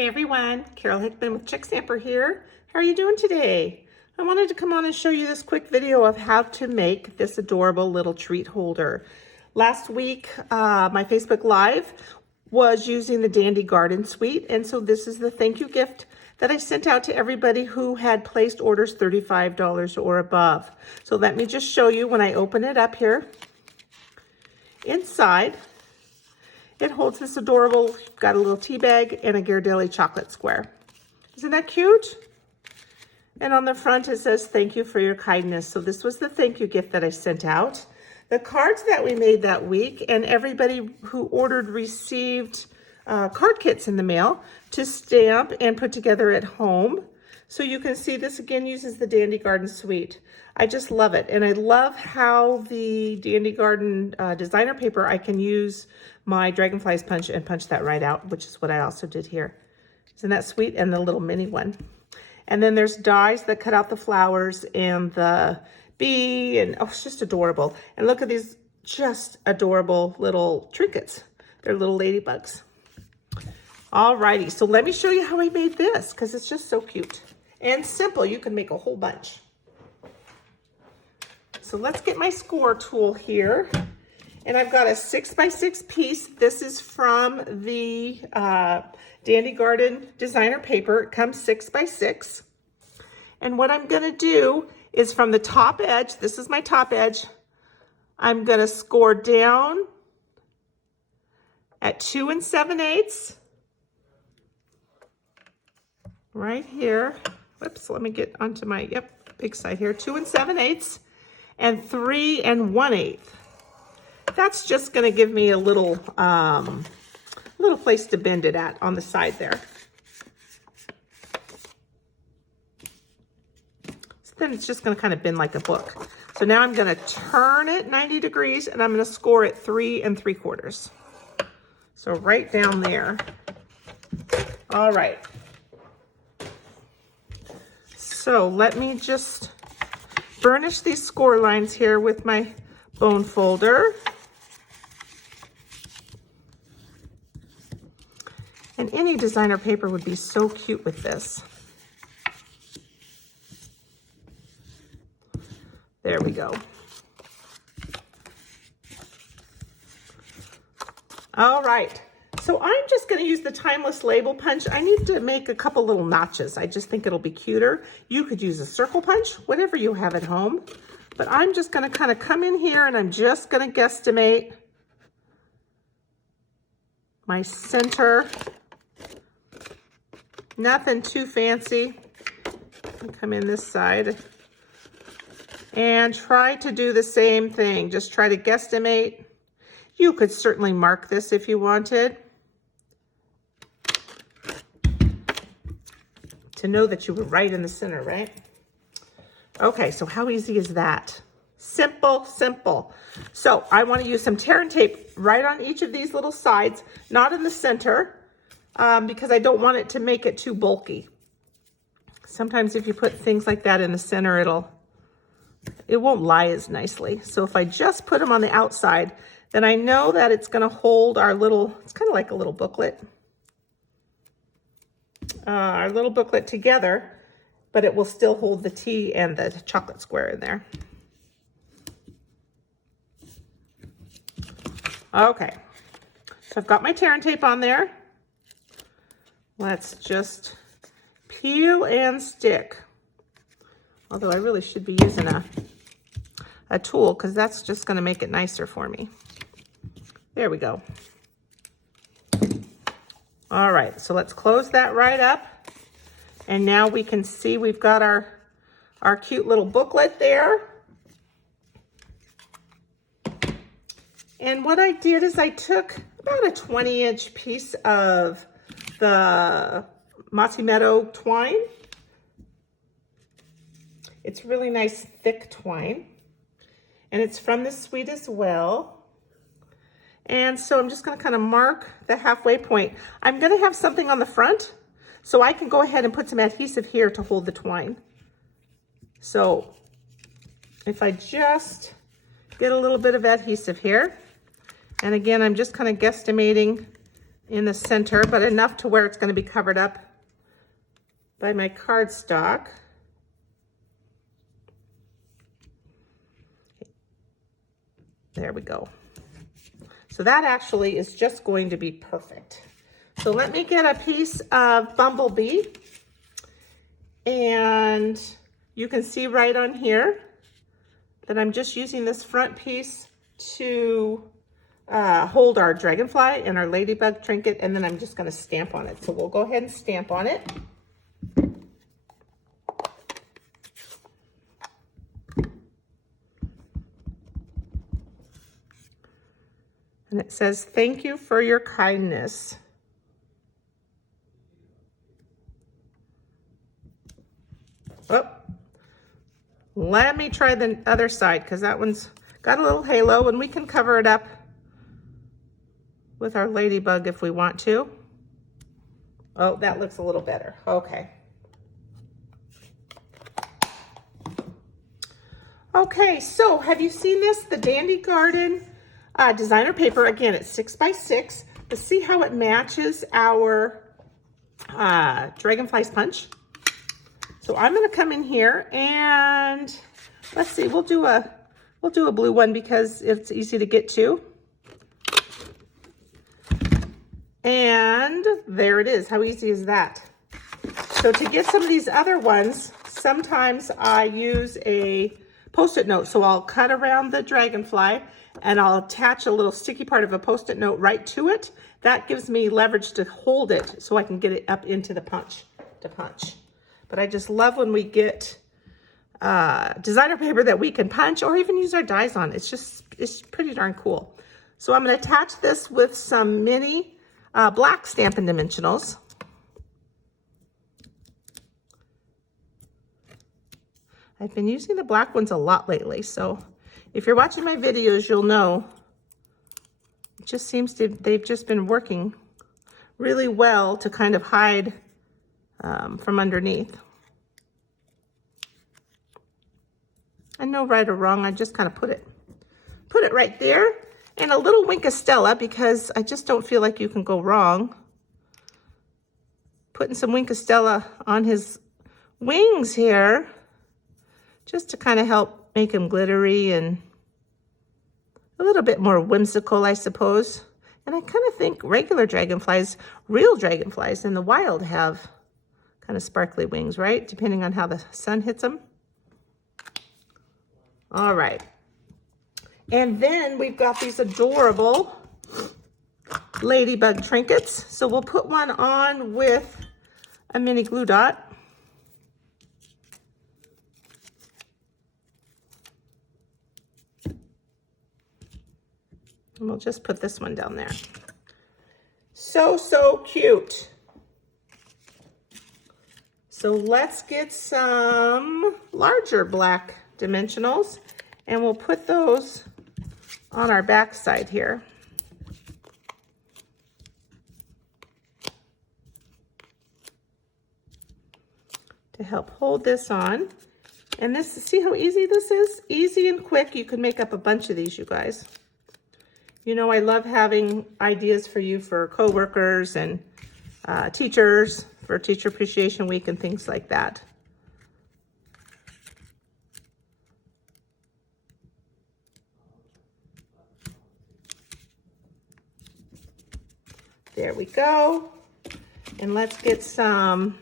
Hey everyone, Carol Hickman with Chickstamper here. How are you doing today? I wanted to come on and show you this quick video of how to make this adorable little treat holder. Last week, my Facebook Live was using the Dandy Garden Suite, and so this is the thank you gift that I sent out to everybody who had placed orders $35 or above. So let me just show you when I open it up here. Inside, it holds this adorable, got a little tea bag and a Ghirardelli chocolate square. Isn't that cute? And on the front it says, thank you for your kindness. So this was the thank you gift that I sent out. The cards that we made that week, and everybody who ordered received card kits in the mail to stamp and put together at home. So you can see this again uses the Dandy Garden Suite. I just love it. And I love how the Dandy Garden designer paper, I can use my Dragonflies punch and punch that right out, which is what I also did here. Isn't that sweet? And the little mini one. And then there's dies that cut out the flowers and the bee, and oh, it's just adorable. And look at these just adorable little trinkets. They're little ladybugs. Alrighty, so let me show you how I made this because it's just so cute and simple. You can make a whole bunch. So let's get my score tool here. And I've got a 6x6 piece. This is from the Dandy Garden designer paper. It comes 6x6. And what I'm gonna do is from the top edge, this is my top edge, I'm gonna score down at 2 7/8. Right here. Whoops, let me get onto my, big side here. 2 7/8 and 3 1/8. That's just going to give me a little place to bend it at on the side there. So then it's just going to kind of bend like a book. So now I'm going to turn it 90 degrees and I'm going to score it 3 3/4. So right down there. All right. So let me just burnish these score lines here with my bone folder. And any designer paper would be so cute with this. There we go. All right. So I'm just going to use the Timeless Label Punch. I need to make a couple little notches. I just think it'll be cuter. You could use a circle punch, whatever you have at home. But I'm just going to kind of come in here and I'm just going to guesstimate my center. Nothing too fancy. Come in this side and try to do the same thing. Just try to guesstimate. You could certainly mark this if you wanted, to know that you were right in the center, right? Okay, so how easy is that? Simple, simple. So I want to use some tear and tape right on each of these little sides, not in the center, because I don't want it to make it too bulky. Sometimes if you put things like that in the center, it won't lie as nicely. So if I just put them on the outside, then I know that it's going to hold our little, it's kind of like a little booklet. Our little booklet together, but it will still hold the tea and the chocolate square in there. Okay, so I've got my tear and tape on there. Let's just peel and stick. Although I really should be using a tool because that's just going to make it nicer for me. There we go. All right, so let's close that right up. And now we can see we've got our cute little booklet there. And what I did is I took about a 20-inch piece of the Mossy Meadow twine. It's really nice thick twine. And it's from the suite as well. And so I'm just going to kind of mark the halfway point. I'm going to have something on the front, so I can go ahead and put some adhesive here to hold the twine. So if I just get a little bit of adhesive here, and again, I'm just kind of guesstimating in the center, but enough to where it's going to be covered up by my cardstock. There we go. So that actually is just going to be perfect. So let me get a piece of Bumblebee, and you can see right on here that I'm just using this front piece to hold our dragonfly and our ladybug trinket, and then I'm just going to stamp on it. So we'll go ahead and stamp on it. And it says, "Thank you for your kindness." Oh, let me try the other side, because that one's got a little halo, and we can cover it up with our ladybug if we want to. Oh, that looks a little better. Okay. Okay, so have you seen this? The Dandy Garden designer paper. Again, it's 6 by 6. Let's see how it matches our Dragonfly's Punch. So I'm going to come in here and let's see. We'll do a blue one because it's easy to get to. And there it is. How easy is that? So to get some of these other ones, sometimes I use a Post-it note. So I'll cut around the dragonfly and I'll attach a little sticky part of a Post-it note right to it. That gives me leverage to hold it so I can get it up into the punch to punch. But I just love when we get designer paper that we can punch or even use our dies on. It's pretty darn cool. So I'm going to attach this with some mini black Stampin' Dimensionals. I've been using the black ones a lot lately, so if you're watching my videos, you'll know it just seems they've just been working really well to kind of hide from underneath. And no right or wrong, I just kind of put it right there, and a little wink of Stella because I just don't feel like you can go wrong. Putting some wink of Stella on his wings here, just to kind of help make him glittery and a little bit more whimsical, I suppose. And I kind of think regular dragonflies, real dragonflies in the wild, have kind of sparkly wings, right? Depending on how the sun hits them. All right. And then we've got these adorable ladybug trinkets. So we'll put one on with a mini glue dot. And we'll just put this one down there. So cute. So let's get some larger black dimensionals and we'll put those on our back side here. To help hold this on. And this, see how easy this is? Easy and quick. You can make up a bunch of these, you guys. You know, I love having ideas for you for coworkers and teachers for Teacher Appreciation Week and things like that. There we go. And let's get some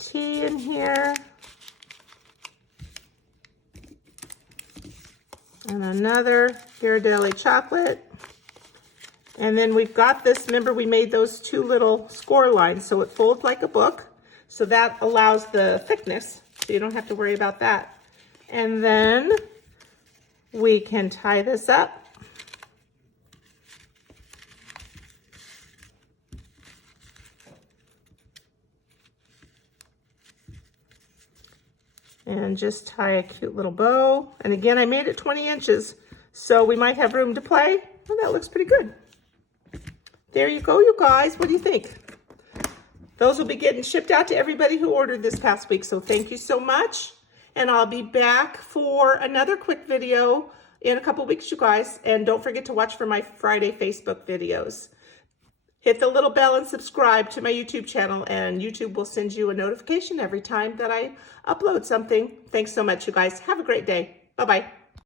tea in here. And another Ghirardelli chocolate. And then we've got this, remember we made those two little score lines, so it folds like a book. So that allows the thickness, so you don't have to worry about that. And then we can tie this up. And just tie a cute little bow. And again, I made it 20 inches, so we might have room to play. Well, that looks pretty good. There you go, you guys. What do you think? Those will be getting shipped out to everybody who ordered this past week, so thank you so much. And I'll be back for another quick video in a couple weeks, you guys. And don't forget to watch for my Friday Facebook videos. hit the little bell and subscribe to my YouTube channel, and YouTube will send you a notification every time that I upload something. Thanks so much, you guys. Have a great day. Bye-bye.